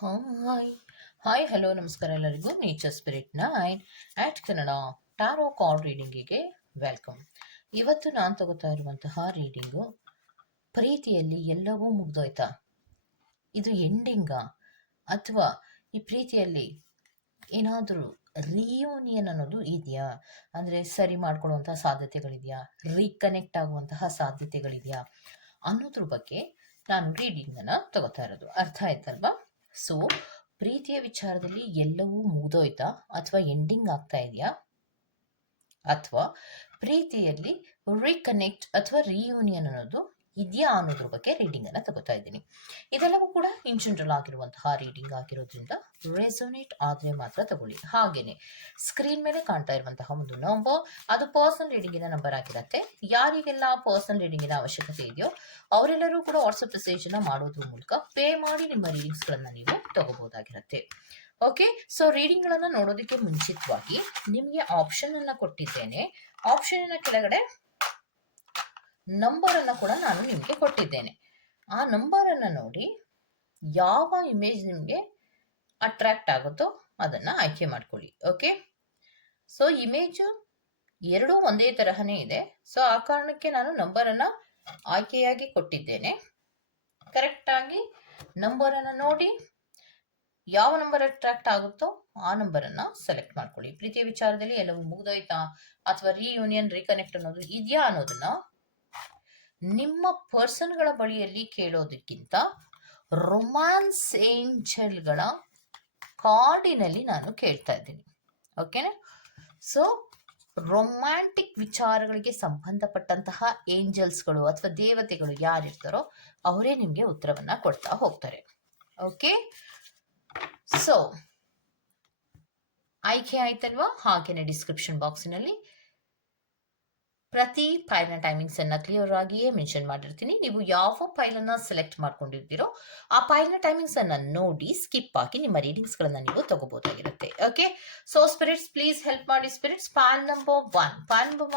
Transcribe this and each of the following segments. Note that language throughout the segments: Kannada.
ಹಾಯ್ ಹಾಯ್ ಹಲೋ ನಮಸ್ಕಾರ ಎಲ್ಲರಿಗೂ ನೇಚರ್ ಸ್ಪಿರಿಟ್ ನೈನ್ ಆಟ್ ಕನ್ನಡ ಟಾರೋ ಕಾರ್ಡ್ ರೀಡಿಂಗಿಗೆ ವೆಲ್ಕಮ್. ಇವತ್ತು ನಾನು ತಗೋತಾ ಇರುವಂತಹ ರೀಡಿಂಗು ಪ್ರೀತಿಯಲ್ಲಿ ಎಲ್ಲವೂ ಮುಗ್ದೋಯ್ತಾ, ಇದು ಎಂಡಿಂಗಾ, ಅಥವಾ ಈ ಪ್ರೀತಿಯಲ್ಲಿ ಏನಾದರೂ ರಿಯೂನಿಯನ್ ಅನ್ನೋದು ಇದೆಯಾ, ಅಂದರೆ ಸರಿ ಮಾಡ್ಕೊಳ್ಳುವಂತಹ ಸಾಧ್ಯತೆಗಳಿದೆಯಾ, ರೀಕನೆಕ್ಟ್ ಆಗುವಂತಹ ಸಾಧ್ಯತೆಗಳಿದೆಯಾ ಅನ್ನೋದ್ರ ಬಗ್ಗೆ ನಾನು ರೀಡಿಂಗನ್ನು ತಗೋತಾ ಇರೋದು. ಅರ್ಥ ಆಯ್ತಲ್ವಾ? ಸೊ ಪ್ರೀತಿಯ ವಿಚಾರದಲ್ಲಿ ಎಲ್ಲವೂ ಮುಗಿದೋಯ್ತಾ ಅಥವಾ ಎಂಡಿಂಗ್ ಆಗ್ತಾ ಇದೆಯಾ, ಅಥವಾ ಪ್ರೀತಿಯಲ್ಲಿ ರೀಕನೆಕ್ಟ್ ಅಥವಾ ರಿಯೂನಿಯನ್ ಅನ್ನೋದು ಇದೆಯಾ ಅನ್ನೋದ್ರ ಬಗ್ಗೆ ರೀಡಿಂಗ್ ಅನ್ನ ತಗೋತಾ ಇದ್ದೀನಿ. ಇದೆಲ್ಲವೂ ಕೂಡ ಇನ್ ಜನರಲ್ ಆಗಿರುವಂತಹ ರೀಡಿಂಗ್ ಆಗಿರೋದ್ರಿಂದ ರೆಸೊನೇಟ್ ಆದ್ರೆ ಮಾತ್ರ ತಗೊಳ್ಳಿ. ಹಾಗೇನೆ ಸ್ಕ್ರೀನ್ ಮೇಲೆ ಕಾಣ್ತಾ ಇರುವಂತಹ ಒಂದು ನಂಬರ್, ಅದು ಪರ್ಸನಲ್ ರೀಡಿಂಗಿನ ನಂಬರ್ ಆಗಿರುತ್ತೆ. ಯಾರಿಗೆಲ್ಲ ಪರ್ಸನಲ್ ರೀಡಿಂಗಿನ ಅವಶ್ಯಕತೆ ಇದೆಯೋ ಅವರೆಲ್ಲರೂ ಕೂಡ ವಾಟ್ಸಪ್ ಮೆಸೇಜ್ ಅನ್ನ ಮಾಡೋದ್ರ ಮೂಲಕ ಪೇ ಮಾಡಿ ನಿಮ್ಮ ರೀಡಿಂಗ್ಸ್ ಗಳನ್ನ ನೀವು ತಗೋಬಹುದಾಗಿರುತ್ತೆ. ಓಕೆ, ಸೊ ರೀಡಿಂಗ್ ಗಳನ್ನ ನೋಡೋದಕ್ಕೆ ಮುಂಚಿತವಾಗಿ ನಿಮಗೆ ಆಪ್ಷನ್ ಅನ್ನ ಕೊಟ್ಟಿದ್ದೇನೆ. ಆಪ್ಷನ್ ಕೆಳಗಡೆ ನಂಬರ್ ಅನ್ನ ಕೂಡ ನಾನು ನಿಮಗೆ ಕೊಟ್ಟಿದ್ದೇನೆ. ಆ ನಂಬರ್ ಅನ್ನ ನೋಡಿ ಯಾವ ಇಮೇಜ್ ನಿಮಗೆ ಅಟ್ರಾಕ್ಟ್ ಆಗುತ್ತೋ ಅದನ್ನ ಆಯ್ಕೆ ಮಾಡ್ಕೊಳ್ಳಿ. ಓಕೆ, ಸೊ ಇಮೇಜ್ ಎರಡೂ ಒಂದೇ ತರಹನೇ ಇದೆ. ಸೊ ಆ ಕಾರಣಕ್ಕೆ ನಾನು ನಂಬರ್ ಅನ್ನ ಆಯ್ಕೆಯಾಗಿ ಕೊಟ್ಟಿದ್ದೇನೆ. ಕರೆಕ್ಟ್ ಆಗಿ ನಂಬರ್ ಅನ್ನ ನೋಡಿ ಯಾವ ನಂಬರ್ ಅಟ್ರಾಕ್ಟ್ ಆಗುತ್ತೋ ಆ ನಂಬರ್ ಅನ್ನ ಸೆಲೆಕ್ಟ್ ಮಾಡ್ಕೊಳ್ಳಿ. ಪ್ರೀತಿಯ ವಿಚಾರದಲ್ಲಿ ಎಲ್ಲವೂ ಮುಗ್ದೋಯ್ತಾ ಅಥವಾ ರಿಯೂನಿಯನ್ ರೀಕನೆಕ್ಟ್ ಅನ್ನೋದು ಇದೆಯಾ ಅನ್ನೋದನ್ನ ನಿಮ್ಮ ಪರ್ಸನ್ಗಳ ಬಳಿಯಲ್ಲಿ ಕೇಳೋದಕ್ಕಿಂತ ರೊಮ್ಯಾನ್ಸ್ ಏಂಜಲ್ಗಳ ಕಾರ್ಡಿನಲ್ಲಿ ನಾನು ಕೇಳ್ತಾ ಇದ್ದೀನಿ. ಓಕೆನಾ? ಸೊ ರೊಮ್ಯಾಂಟಿಕ್ ವಿಚಾರಗಳಿಗೆ ಸಂಬಂಧಪಟ್ಟಂತಹ ಏಂಜಲ್ಸ್ಗಳು ಅಥವಾ ದೇವತೆಗಳು ಯಾರಿರ್ತಾರೋ ಅವರೇ ನಿಮಗೆ ಉತ್ತರವನ್ನ ಕೊಡ್ತಾ ಹೋಗ್ತಾರೆ. ಓಕೆ, ಸೊ ಆಯ್ಕೆ ಆಯ್ತಲ್ವಾ? ಹಾಗೇನೆ ಡಿಸ್ಕ್ರಿಪ್ಷನ್ ಬಾಕ್ಸಿನಲ್ಲಿ ಪ್ರತಿ ಫೈಲ್ನ ಟೈಮಿಂಗ್ಸ್ ಅನ್ನ ಕ್ಲಿಯರ್ ಆಗಿಯೇ ಮೆನ್ಷನ್ ಮಾಡಿರ್ತೀನಿ. ನೀವು ಯಾವ ಫೈಲ್ ಅನ್ನ ಸೆಲೆಕ್ಟ್ ಮಾಡ್ಕೊಂಡಿರ್ತೀರೋ ಆ ಫೈಲ್ನ ಟೈಮಿಂಗ್ಸ್ ಅನ್ನ ನೋಡಿ ಸ್ಕಿಪ್ ಆಗಿ ನಿಮ್ಮ ರೀಡಿಂಗ್ಸ್ ಗಳನ್ನ ನೀವು ತಗೋಬಹುದಾಗಿರುತ್ತೆ. Okay, so spirits please help ಮಾಡಿ. ಸ್ಪಿರಿಟ್ಸ್ ಪ್ಯಾನ್ ನಂಬರ್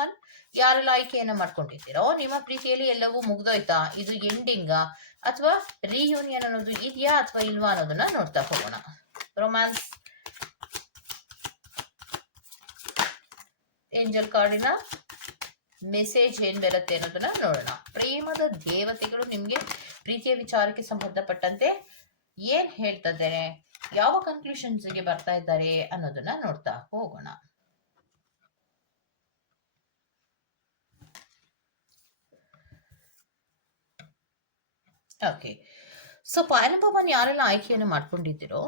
ಒನ್ ಯಾರೆಲ್ಲ ಆಯ್ಕೆಯನ್ನ ಮಾಡ್ಕೊಂಡಿರ್ತೀರೋ ನಿಮ್ಮ ಪ್ರೀತಿಯಲ್ಲಿ ಎಲ್ಲವೂ ಮುಗ್ದೋಯ್ತಾ, ಇದು ಎಂಡಿಂಗಾ ಅಥವಾ ರಿಯೂನಿಯನ್ ಅನ್ನೋದು ಇದೆಯಾ ಅಥವಾ ಇಲ್ವಾ ಅನ್ನೋದನ್ನ ನೋಡ್ತಾ ಹೋಗೋಣ. ರೊಮ್ಯಾನ್ಸ್ ಏಂಜಲ್ ಕಾರ್ಡಿನ ಮೆಸೇಜ್ ಏನ್ ಬರುತ್ತೆ ಅನ್ನೋದನ್ನ ನೋಡೋಣ. ಪ್ರೇಮದ ದೇವತೆಗಳು ನಿಮ್ಗೆ ಪ್ರೀತಿಯ ವಿಚಾರಕ್ಕೆ ಸಂಬಂಧಪಟ್ಟಂತೆ ಏನ್ ಹೇಳ್ತಾ ಇದ್ದಾರೆ, ಯಾವ ಕನ್ಕ್ಲೂಷನ್ಸ್ ಗೆ ಬರ್ತಾ ಇದ್ದಾರೆ ಅನ್ನೋದನ್ನ ನೋಡ್ತಾ ಹೋಗೋಣ. Okay, so point number one ಯಾರೆಲ್ಲ ಆಯ್ಕೆಯನ್ನು ಮಾಡ್ಕೊಂಡಿದ್ದೀರೋ,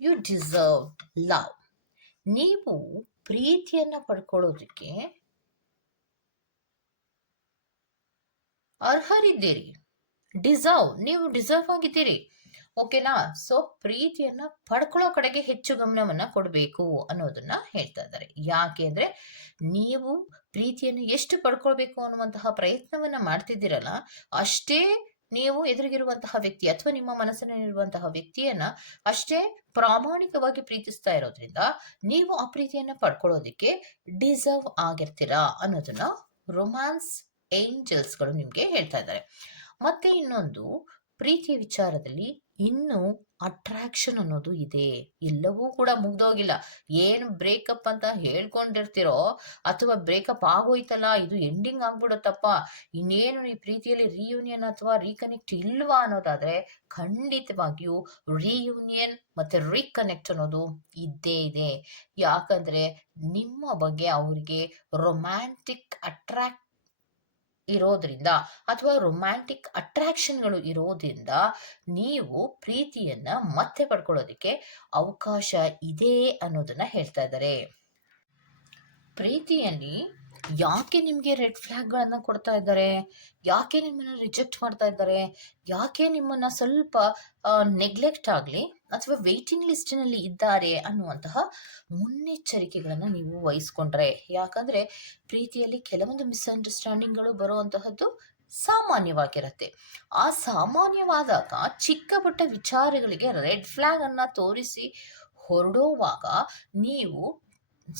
ಯು ಡಿಸರ್ವ್ ಲವ್. ನೀವು ಪ್ರೀತಿಯನ್ನ ಪಡ್ಕೊಳ್ಳೋದಕ್ಕೆ ಅರ್ಹರಿದ್ದೀರಿ. ನೀವು ಡಿಸರ್ವ್ ಆಗಿದ್ದೀರಿ. ಓಕೆನಾ? ಸೊ ಪ್ರೀತಿಯನ್ನ ಪಡ್ಕೊಳ್ಳೋ ಕಡೆಗೆ ಹೆಚ್ಚು ಗಮನವನ್ನ ಕೊಡಬೇಕು ಅನ್ನೋದನ್ನ ಹೇಳ್ತಾ ಇದ್ದಾರೆ. ಯಾಕೆ ಅಂದ್ರೆ ನೀವು ಪ್ರೀತಿಯನ್ನು ಎಷ್ಟು ಪಡ್ಕೊಳ್ಬೇಕು ಅನ್ನುವಂತಹ ಪ್ರಯತ್ನವನ್ನ ಮಾಡ್ತಿದ್ದೀರಲ್ಲ, ಅಷ್ಟೇ ನೀವು ಎದುರಿಗಿರುವಂತಹ ವ್ಯಕ್ತಿ ಅಥವಾ ನಿಮ್ಮ ಮನಸ್ಸಿನಲ್ಲಿರುವಂತಹ ವ್ಯಕ್ತಿಯನ್ನ ಅಷ್ಟೇ ಪ್ರಾಮಾಣಿಕವಾಗಿ ಪ್ರೀತಿಸ್ತಾ ಇರೋದ್ರಿಂದ ನೀವು ಆ ಪ್ರೀತಿಯನ್ನ ಪಡ್ಕೊಳ್ಳೋದಿಕ್ಕೆ ಡಿಸರ್ವ್ ಆಗಿರ್ತೀರಾ ಅನ್ನೋದನ್ನ ರೊಮ್ಯಾನ್ಸ್ ಏಂಜಲ್ಸ್ಗಳು ನಿಮ್ಗೆ ಹೇಳ್ತಾ ಇದ್ದಾರೆ. ಮತ್ತೆ ಇನ್ನೊಂದು, ಪ್ರೀತಿಯ ವಿಚಾರದಲ್ಲಿ ಇನ್ನೂ ಅಟ್ರಾಕ್ಷನ್ ಅನ್ನೋದು ಇದೆ. ಎಲ್ಲವೂ ಕೂಡ ಮುಗ್ದೋಗಿಲ್ಲ. ಏನು ಬ್ರೇಕಪ್ ಅಂತ ಹೇಳ್ಕೊಂಡಿರ್ತಿರೋ ಅಥವಾ ಬ್ರೇಕಪ್ ಆಗೋಯ್ತಲ್ಲ, ಇದು ಎಂಡಿಂಗ್ ಆಗ್ಬಿಡುತ್ತಪ್ಪ, ಇನ್ನೇನು ಈ ಪ್ರೀತಿಯಲ್ಲಿ ರಿಯೂನಿಯನ್ ಅಥವಾ ರೀಕನೆಕ್ಟ್ ಇಲ್ವಾ ಅನ್ನೋದಾದ್ರೆ ಖಂಡಿತವಾಗಿಯೂ ರಿಯೂನಿಯನ್ ಮತ್ತೆ ರೀಕನೆಕ್ಟ್ ಅನ್ನೋದು ಇದ್ದೇ ಇದೆ. ಯಾಕಂದ್ರೆ ನಿಮ್ಮ ಬಗ್ಗೆ ಅವರಿಗೆ ರೊಮ್ಯಾಂಟಿಕ್ ಅಟ್ರಾಕ್ಟ್ ಇರೋದ್ರಿಂದ ಅಥವಾ ರೊಮ್ಯಾಂಟಿಕ್ ಅಟ್ರಾಕ್ಷನ್ಗಳು ಇರೋದ್ರಿಂದ ನೀವು ಪ್ರೀತಿಯನ್ನ ಮತ್ತೆ ಪಡ್ಕೊಳ್ಳೋದಿಕ್ಕೆ ಅವಕಾಶ ಇದೆ ಅನ್ನೋದನ್ನ ಹೇಳ್ತಾ ಇದ್ದಾರೆ. ಪ್ರೀತಿಯಲ್ಲಿ ಯಾಕೆ ನಿಮಗೆ ರೆಡ್ ಫ್ಲಾಗ್ಗಳನ್ನ ಕೊಡ್ತಾ ಇದ್ದಾರೆ, ಯಾಕೆ ನಿಮ್ಮನ್ನ ರಿಜೆಕ್ಟ್ ಮಾಡ್ತಾ ಇದ್ದಾರೆ, ಯಾಕೆ ನಿಮ್ಮನ್ನ ಸ್ವಲ್ಪ ನೆಗ್ಲೆಕ್ಟ್ ಆಗಲಿ ಅಥವಾ ವೇಟಿಂಗ್ ಲಿಸ್ಟಿನಲ್ಲಿ ಇದ್ದಾರೆ ಅನ್ನುವಂತಹ ಮುನ್ನೆಚ್ಚರಿಕೆಗಳನ್ನ ನೀವು ವಹಿಸ್ಕೊಂಡ್ರೆ. ಯಾಕಂದ್ರೆ ಪ್ರೀತಿಯಲ್ಲಿ ಕೆಲವೊಂದು ಮಿಸ್ಅಂಡರ್ಸ್ಟ್ಯಾಂಡಿಂಗ್ಗಳು ಬರುವಂತಹದ್ದು ಸಾಮಾನ್ಯವಾಗಿರುತ್ತೆ. ಆ ಸಾಮಾನ್ಯವಾದಾಗ ಚಿಕ್ಕ ಪುಟ್ಟ ವಿಚಾರಗಳಿಗೆ ರೆಡ್ ಫ್ಲಾಗ್ ಅನ್ನ ತೋರಿಸಿ ಹೊರಡೋವಾಗ ನೀವು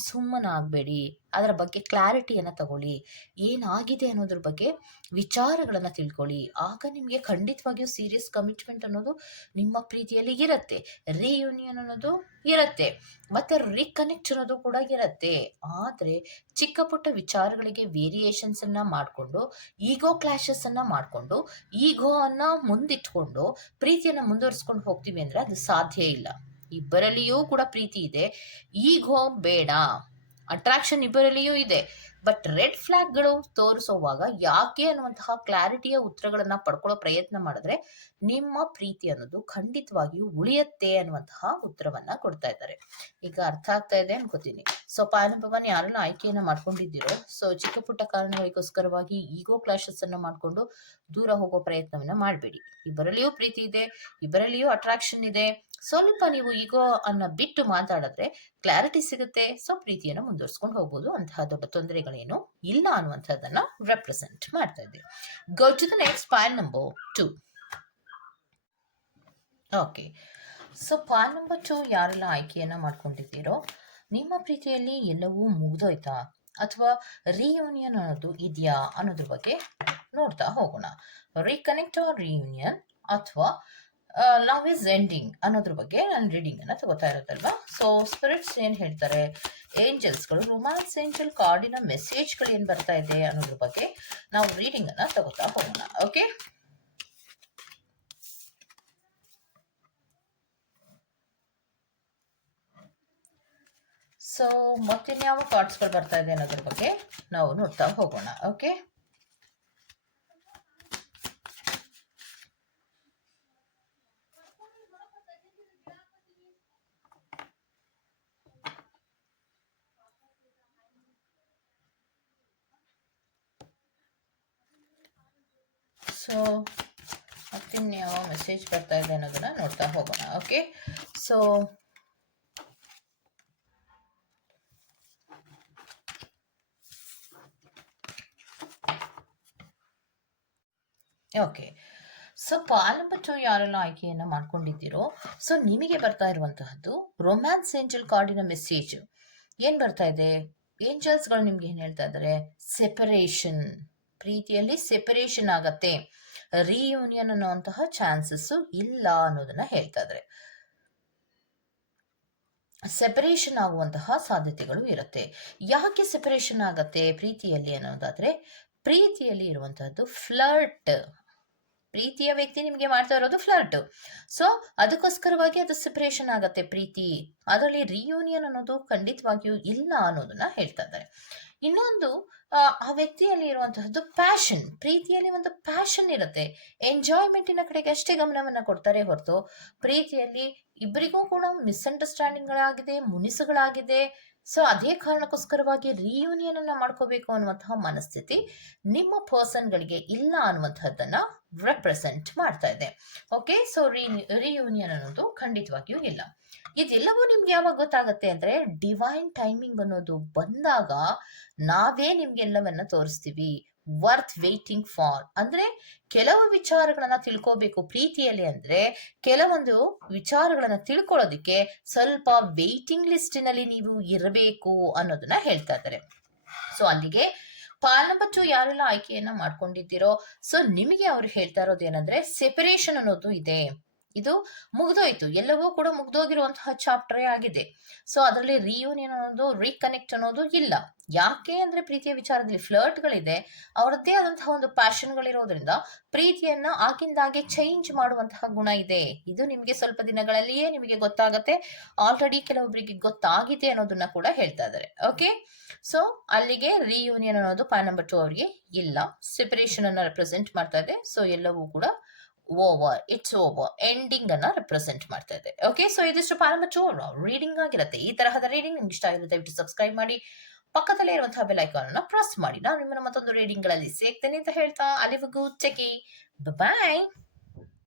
ಸುಮ್ಮನಾಗಬೇಡಿ. ಅದರ ಬಗ್ಗೆ ಕ್ಲಾರಿಟಿಯನ್ನು ತಗೊಳ್ಳಿ. ಏನಾಗಿದೆ ಅನ್ನೋದ್ರ ಬಗ್ಗೆ ವಿಚಾರಗಳನ್ನು ತಿಳ್ಕೊಳ್ಳಿ. ಆಗ ನಿಮಗೆ ಖಂಡಿತವಾಗಿಯೂ ಸೀರಿಯಸ್ ಕಮಿಟ್ಮೆಂಟ್ ಅನ್ನೋದು ನಿಮ್ಮ ಪ್ರೀತಿಯಲ್ಲಿ ಇರುತ್ತೆ. ರಿಯೂನಿಯನ್ ಅನ್ನೋದು ಇರುತ್ತೆ. ಮತ್ತೆ ರೀಕನೆಕ್ಟ್ ಅನ್ನೋದು ಕೂಡ ಇರುತ್ತೆ. ಆದರೆ ಚಿಕ್ಕ ಪುಟ್ಟ ವಿಚಾರಗಳಿಗೆ ವೇರಿಯೇಷನ್ಸ್ ಅನ್ನ ಮಾಡಿಕೊಂಡು, ಈಗೋ ಕ್ಲಾಶಸ್ ಅನ್ನ ಮಾಡಿಕೊಂಡು, ಈಗೋ ಅನ್ನ ಮುಂದಿಟ್ಕೊಂಡು ಪ್ರೀತಿಯನ್ನ ಮುಂದುವರಿಸ್ಕೊಂಡು ಹೋಗ್ತೀವಿ ಅಂದ್ರೆ ಅದು ಸಾಧ್ಯ ಇಲ್ಲ. ಇಬ್ಬರಲ್ಲಿಯೂ ಕೂಡ ಪ್ರೀತಿ ಇದೆ. ಈಗೋ ಬೇಡ. ಅಟ್ರಾಕ್ಷನ್ ಇಬ್ಬರಲ್ಲಿಯೂ ಇದೆ. ಬಟ್ ರೆಡ್ ಫ್ಲಾಗ್ಗಳು ತೋರಿಸುವಾಗ ಯಾಕೆ ಅನ್ನುವಂತಹ ಕ್ಲಾರಿಟಿಯ ಉತ್ತರಗಳನ್ನ ಪಡ್ಕೊಳ್ಳೋ ಪ್ರಯತ್ನ ಮಾಡಿದ್ರೆ ನಿಮ್ಮ ಪ್ರೀತಿ ಅನ್ನೋದು ಖಂಡಿತವಾಗಿಯೂ ಉಳಿಯತ್ತೆ ಅನ್ನುವಂತಹ ಉತ್ತರವನ್ನ ಕೊಡ್ತಾ ಇದ್ದಾರೆ. ಈಗ ಅರ್ಥ ಆಗ್ತಾ ಇದೆ ಅನ್ಕೋತೀನಿ. ಸೊ ಪಾನುಭವನ್ ಯಾರೆಲ್ಲ ಆಯ್ಕೆಯನ್ನ ಮಾಡ್ಕೊಂಡಿದ್ದೀರೋ, ಸೊ ಚಿಕ್ಕ ಪುಟ್ಟ ಕಾರಣಗಳಿಗೋಸ್ಕರವಾಗಿ ಈಗೋ ಕ್ಲಾಶಸ್ ಅನ್ನ ಮಾಡ್ಕೊಂಡು ದೂರ ಹೋಗೋ ಪ್ರಯತ್ನವನ್ನ ಮಾಡಬೇಡಿ. ಇಬ್ಬರಲ್ಲಿಯೂ ಪ್ರೀತಿ ಇದೆ, ಇಬ್ಬರಲ್ಲಿಯೂ ಅಟ್ರಾಕ್ಷನ್ ಇದೆ. ಸ್ವಲ್ಪ ನೀವು ಈಗೋ ಅನ್ನ ಬಿಟ್ಟು ಮಾತಾಡಿದ್ರೆ ಕ್ಲಾರಿಟಿ ಸಿಗುತ್ತೆ. ಸೊ ಪ್ರೀತಿಯನ್ನು ಮುಂದುವರ್ಸ್ಕೊಂಡು ಹೋಗ್ಬೋದು. ಅಂತಹ ದೊಡ್ಡ ತೊಂದರೆಗಳೇನು ಇಲ್ಲ ಅನ್ನುವಂಥದ್ದನ್ನ ರೆಪ್ರೆಸೆಂಟ್ ಮಾಡ್ತಾ ಇದೆ. Go to the next point number 2. Okay, so point number 2 ಯಾರೆಲ್ಲ ಆಯ್ಕೆಯನ್ನ ಮಾಡ್ಕೊಂಡಿದ್ದೀರೋ, ನಿಮ್ಮ ಪ್ರೀತಿಯಲ್ಲಿ ಎಲ್ಲವೂ ಮುಗ್ದೋಯ್ತಾ ಅಥವಾ ರಿಯೂನಿಯನ್ ಅನ್ನೋದು ಇದೆಯಾ ಅನ್ನೋದ್ರ ಬಗ್ಗೆ ನೋಡ್ತಾ ಹೋಗೋಣ. ರೀಕನೆಕ್ಟ್ ಆರ್ ರಿಯೂನಿಯನ್ ಅಥವಾ ಲವ್ ಇಸ್ ಎಂಡಿಂಗ್ ಅನ್ನೋದ್ರ ಬಗ್ಗೆ ನಾನು ರೀಡಿಂಗ್ ಅನ್ನ ತಗೋತಾ ಇರೋದಲ್ವಾ. ಸೊ ಸ್ಪಿರಿಟ್ಸ್ ಏನ್ ಹೇಳ್ತಾರೆ, ಏಂಜಲ್ಸ್ಗಳು, ರೊಮ್ಯಾನ್ಸ್ ಏಂಜಲ್ ಕಾರ್ಡಿನ ಮೆಸೇಜ್ಗಳು ಏನ್ ಬರ್ತಾ ಇದೆ ಅನ್ನೋದ್ರ ಬಗ್ಗೆ ನಾವು ರೀಡಿಂಗ್ ಅನ್ನ ತಗೋತಾ ಹೋಗೋಣ. ಓಕೆ, ಸೊ ಮತ್ತಿನ್ಯಾವ ಕಾರ್ಡ್ಸ್ಗಳು ಬರ್ತಾ ಇದೆ ಅನ್ನೋದ್ರ ಬಗ್ಗೆ ನಾವು ನೋಡ್ತಾ ಹೋಗೋಣ. ಓಕೆ, ಸೊ ಮತ್ತಿನ್ಯಾವ ಮೆಸೇಜ್ ಬರ್ತಾ ಇದೆ ಅನ್ನೋದನ್ನ ನೋಡ್ತಾ ಹೋಗೋಣ. ಓಕೆ, ಸೊ ಓಕೆ, ಸೊ ಪಾಲ್ ನಂಬರ್ 2 ಯಾರೆಲ್ಲ ಆಯ್ಕೆಯನ್ನ ಮಾಡ್ಕೊಂಡಿದ್ದೀರೋ, ಸೊ ನಿಮಗೆ ಬರ್ತಾ ಇರುವಂತಹದ್ದು ರೊಮ್ಯಾನ್ಸ್ ಏಂಜಲ್ ಕಾರ್ಡಿನ ಮೆಸೇಜ್ ಏನ್ ಬರ್ತಾ ಇದೆ. ಏಂಜಲ್ಸ್ಗಳು ನಿಮ್ಗೆ ಏನ್ ಹೇಳ್ತಾ ಇದ್ದಾರೆ, ಸೆಪರೇಷನ್, ಪ್ರೀತಿಯಲ್ಲಿ ಸೆಪರೇಷನ್ ಆಗತ್ತೆ, ರಿಯೂನಿಯನ್ ಅನ್ನುವಂತಹ ಚಾನ್ಸಸ್ ಇಲ್ಲ ಅನ್ನೋದನ್ನ ಹೇಳ್ತಾ ಇದ್ದಾರೆ. ಸೆಪರೇಷನ್ ಆಗುವಂತಹ ಸಾಧ್ಯತೆಗಳು ಇರುತ್ತೆ. ಯಾಕೆ ಸೆಪರೇಷನ್ ಆಗತ್ತೆ ಪ್ರೀತಿಯಲ್ಲಿ ಅನ್ನೋದಾದ್ರೆ, ಪ್ರೀತಿಯಲ್ಲಿ ಇರುವಂತಹದ್ದು ಫ್ಲರ್ಟ್. ಪ್ರೀತಿಯ ವ್ಯಕ್ತಿ ನಿಮಗೆ ಮಾಡ್ತಾ ಇರೋದು ಫ್ಲರ್ಟ್. ಸೊ ಅದಕ್ಕೋಸ್ಕರವಾಗಿ ಅದು ಸೆಪರೇಷನ್ ಆಗತ್ತೆ ಪ್ರೀತಿ. ಅದರಲ್ಲಿ ರಿಯೂನಿಯನ್ ಅನ್ನೋದು ಖಂಡಿತವಾಗಿಯೂ ಇಲ್ಲ ಅನ್ನೋದನ್ನ ಹೇಳ್ತಾ ಇದ್ದಾರೆ. ಇನ್ನೊಂದು ಆ ವ್ಯಕ್ತಿಯಲ್ಲಿ ಇರುವಂತಹದ್ದು ಪ್ಯಾಷನ್. ಪ್ರೀತಿಯಲ್ಲಿ ಒಂದು ಪ್ಯಾಷನ್ ಇರುತ್ತೆ. ಎಂಜಾಯ್ಮೆಂಟಿನ ಕಡೆಗೆ ಅಷ್ಟೇ ಗಮನವನ್ನ ಕೊಡ್ತಾರೆ ಹೊರತು ಪ್ರೀತಿಯಲ್ಲಿ ಇಬ್ಬರಿಗೂ ಕೂಡ ಮಿಸ್ಅಂಡರ್ಸ್ಟ್ಯಾಂಡಿಂಗ್ಗಳಾಗಿದೆ, ಮುನಿಸುಗಳಾಗಿದೆ. ಸೊ ಅದೇ ಕಾರಣಕ್ಕೋಸ್ಕರವಾಗಿ ರಿಯೂನಿಯನ್ ಅನ್ನ ಮಾಡ್ಕೋಬೇಕು ಅನ್ನುವಂತಹ ಮನಸ್ಥಿತಿ ನಿಮ್ಮ ಪರ್ಸನ್ಗಳಿಗೆ ಇಲ್ಲ ಅನ್ನುವಂಥದ್ದನ್ನ ರೆಪ್ರೆಸೆಂಟ್ ಮಾಡ್ತಾ ಇದೆ. ಓಕೆ, ಸೊ ರಿಯೂನಿಯನ್ ಅನ್ನೋದು ಖಂಡಿತವಾಗಿಯೂ ಇಲ್ಲ. ಇದೆಲ್ಲವೂ ನಿಮ್ಗೆ ಯಾವಾಗ ಗೊತ್ತಾಗತ್ತೆ ಅಂದ್ರೆ, ಡಿವೈನ್ ಟೈಮಿಂಗ್ ಅನ್ನೋದು ಬಂದಾಗ ನಾವೇ ನಿಮ್ಗೆಲ್ಲವನ್ನ ತೋರಿಸ್ತೀವಿ. ವರ್ತ್ ವೇಟಿಂಗ್ ಫಾರ್ ಅಂದ್ರೆ, ಕೆಲವು ವಿಚಾರಗಳನ್ನ ತಿಳ್ಕೋಬೇಕು ಪ್ರೀತಿಯಲ್ಲಿ ಅಂದ್ರೆ, ಕೆಲವೊಂದು ವಿಚಾರಗಳನ್ನ ತಿಳ್ಕೊಳ್ಳೋದಿಕ್ಕೆ ಸ್ವಲ್ಪ ವೇಟಿಂಗ್ ಲಿಸ್ಟಿನಲ್ಲಿ ನೀವು ಇರಬೇಕು ಅನ್ನೋದನ್ನ ಹೇಳ್ತಾ ಇದ್ದಾರೆ. ಸೊ ಅಲ್ಲಿಗೆ ಪಾಲ್ ನಂಬರ್ 2 ಯಾರೆಲ್ಲ ಆಯ್ಕೆಯನ್ನ ಮಾಡ್ಕೊಂಡಿದ್ದೀರೋ, ಸೊ ನಿಮಗೆ ಅವ್ರು ಹೇಳ್ತಾ ಇರೋದು ಏನಂದ್ರೆ, ಸೆಪರೇಷನ್ ಅನ್ನೋದು ಇದೆ, ಇದು ಮುಗ್ದೋಯ್ತು, ಎಲ್ಲವೂ ಕೂಡ ಮುಗ್ದೋಗಿರುವಂತಹ ಚಾಪ್ಟರೇ ಆಗಿದೆ. ಸೊ ಅದರಲ್ಲಿ ರಿಯೂನಿಯನ್ ಅನ್ನೋದು, ರೀಕನೆಕ್ಟ್ ಅನ್ನೋದು ಇಲ್ಲ. ಯಾಕೆ ಅಂದ್ರೆ ಪ್ರೀತಿಯ ವಿಚಾರದಲ್ಲಿ ಫ್ಲರ್ಟ್ಗಳಿದೆ, ಅವರದ್ದೇ ಆದಂತಹ ಒಂದು ಪ್ಯಾಷನ್ಗಳಿರೋದ್ರಿಂದ ಪ್ರೀತಿಯನ್ನ ಆಗಿಂದಾಗೆ ಚೇಂಜ್ ಮಾಡುವಂತಹ ಗುಣ ಇದೆ. ಇದು ನಿಮ್ಗೆ ಸ್ವಲ್ಪ ದಿನಗಳಲ್ಲಿಯೇ ನಿಮಗೆ ಗೊತ್ತಾಗತ್ತೆ. ಆಲ್ರೆಡಿ ಕೆಲವೊಬ್ಬರಿಗೆ ಗೊತ್ತಾಗಿದೆ ಅನ್ನೋದನ್ನ ಕೂಡ ಹೇಳ್ತಾ ಇದ್ದಾರೆ. ಓಕೆ, ಸೊ ಅಲ್ಲಿಗೆ ರಿಯೂನಿಯನ್ ಅನ್ನೋದು ಪಾಯಿಂಟ್ ನಂಬರ್ 2 ಅವರಿಗೆ ಇಲ್ಲ, ಸೆಪರೇಷನ್ ಅನ್ನ ರೆಪ್ರೆಸೆಂಟ್ ಮಾಡ್ತಾ ಇದೆ. ಸೊ ಎಲ್ಲವೂ ಕೂಡ ಓವರ್, ಇಟ್ಸ್ ಓವರ್, ಎಂಡಿಂಗ್ ಅನ್ನ ರೆಪ್ರೆಸೆಂಟ್ ಮಾಡ್ತಾ ಇದೆ. ಓಕೆ, ಸೊ ಇದಿಷ್ಟು ಪಾಯಿಂಟ್ ನಂಬರ್ 2 ರೀಡಿಂಗ್ ಆಗಿರುತ್ತೆ. ಈ ತರಹದ ರೀಡಿಂಗ್ ನಿಮ್ಗೆ ಇಷ್ಟ ಆಗಿರುತ್ತೆ ದಯವಿಟ್ಟು ಸಬ್ಸ್ಕ್ರೈಬ್ ಮಾಡಿ, ಪಕ್ಕದಲ್ಲೇ ಇರುವಂತಹ ಬೆಲ್ ಐಕಾನ್ ಅನ್ನ ಪ್ರೆಸ್ ಮಾಡಿ. ನಾನು ನಿಮ್ಮನ್ನ ಮತ್ತೊಂದು ರೀಡಿಂಗ್ ಗಳಲ್ಲಿ ಸಿಗ್ತೇನೆ ಅಂತ ಹೇಳ್ತಾ, ಅಲ್ಲಿವರೆಗೂ ಟೇಕ್ ಕೇರ್, ಬಾಯ್.